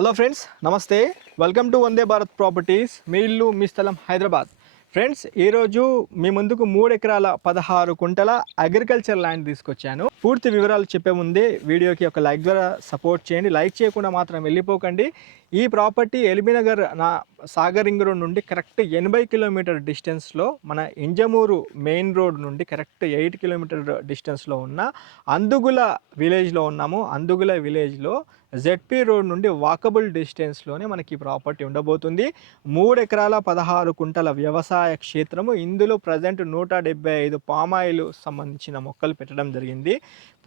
Hello friends, నమస్తే. Welcome to Vande Bharat properties. మీ ఇల్లు మీ స్థలం హైదరాబాద్. ఫ్రెండ్స్, ఈరోజు మీ ముందుకు 3 ఎకరాల 16 కుంటల అగ్రికల్చర్ ల్యాండ్ తీసుకొచ్చాను. పూర్తి వివరాలు చెప్పే ముందే వీడియోకి ఒక లైక్ ద్వారా సపోర్ట్ చేయండి. లైక్ చేయకుండా మాత్రం వెళ్ళిపోకండి. ఈ property LB Nagar Sagar ring road నుండి కరెక్ట్ 80 కిలోమీటర్ డిస్టెన్స్లో, మన ఇంజమూరు మెయిన్ రోడ్ నుండి కరెక్ట్ 8 కిలోమీటర్ డిస్టెన్స్లో ఉన్న అందుగుల విలేజ్లో ఉన్నాము. అందుగుల విలేజ్లో జెడ్పీ రోడ్ నుండి వాకబుల్ డిస్టెన్స్లోనే మనకి ప్రాపర్టీ ఉండబోతుంది. 3 ఎకరాల 16 కుంటల వ్యవసాయ క్షేత్రము. ఇందులో ప్రజెంట్ 175 పామాయిల్ సంబంధించిన మొక్కలు పెట్టడం జరిగింది.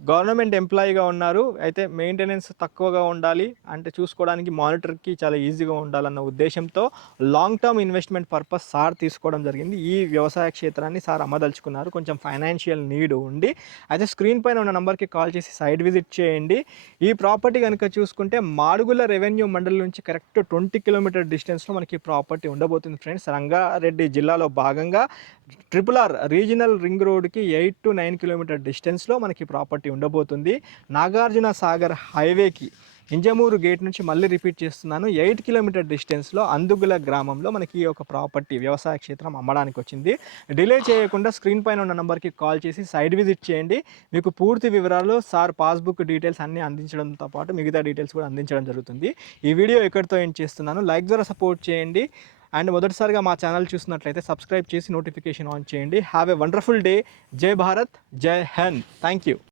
గవర్నమెంట్ ఎంప్లాయీగా ఉన్నారు. అయితే మెయింటెనెన్స్ తక్కువగా ఉండాలి, అంటే చూసుకోవడానికి మానిటర్కి చాలా ఈజీగా ఉండాలన్న ఉద్దేశంతో long term investment purpose sir తీసుకోవడం జరిగింది. ఈ వ్యవసాయ క్షేత్రాన్ని సార్ అమ్మదలుచుకున్నారు. కొంచెం ఫైనాన్షియల్ నీడ్ ఉండి. అయితే స్క్రీన్ పైన ఉన్న నెంబర్కి కాల్ చేసి సైట్ విజిట్ చేయండి. ఈ ప్రాపర్టీ కనుక చూసుకుంటే మాడుగుల రెవెన్యూ మండలి నుంచి కరెక్ట్ 20 కిలోమీటర్ డిస్టెన్స్లో మనకి ప్రాపర్టీ ఉండబోతుంది. ఫ్రెండ్స్, రంగారెడ్డి జిల్లాలో భాగంగా RRR రీజనల్ రింగ్ రోడ్కి 8 to 9 కిలోమీటర్ డిస్టెన్స్లో మనకి ప్రాపర్టీ ఉండబోతుంది. నాగార్జున సాగర్ హైవేకి ఇంజమూరు గేట్ నుంచి మళ్ళీ రిపీట్ చేస్తున్నాను, 8 కిలోమీటర్ డిస్టెన్స్లో అందుగుల గ్రామంలో మనకి ఈ ఒక ప్రాపర్టీ వ్యవసాయ క్షేత్రం అమ్మడానికి వచ్చింది. డిలే చేయకుండా స్క్రీన్ పైన ఉన్న నెంబర్కి కాల్ చేసి సైట్ విజిట్ చేయండి. మీకు పూర్తి వివరాలు, సార్ పాస్బుక్ డీటెయిల్స్ అన్నీ అందించడంతో పాటు మిగతా డీటెయిల్స్ కూడా అందించడం జరుగుతుంది. ఈ వీడియో ఎక్కడితో ఎండ్ చేస్తున్నాను. లైక్ ద్వారా సపోర్ట్ చేయండి. అండ్ మొదటిసారిగా మా ఛానల్ చూసినట్లయితే సబ్స్క్రైబ్ చేసి నోటిఫికేషన్ ఆన్ చేయండి. Have a wonderful day. జై భారత్, జై హింద్. Thank you.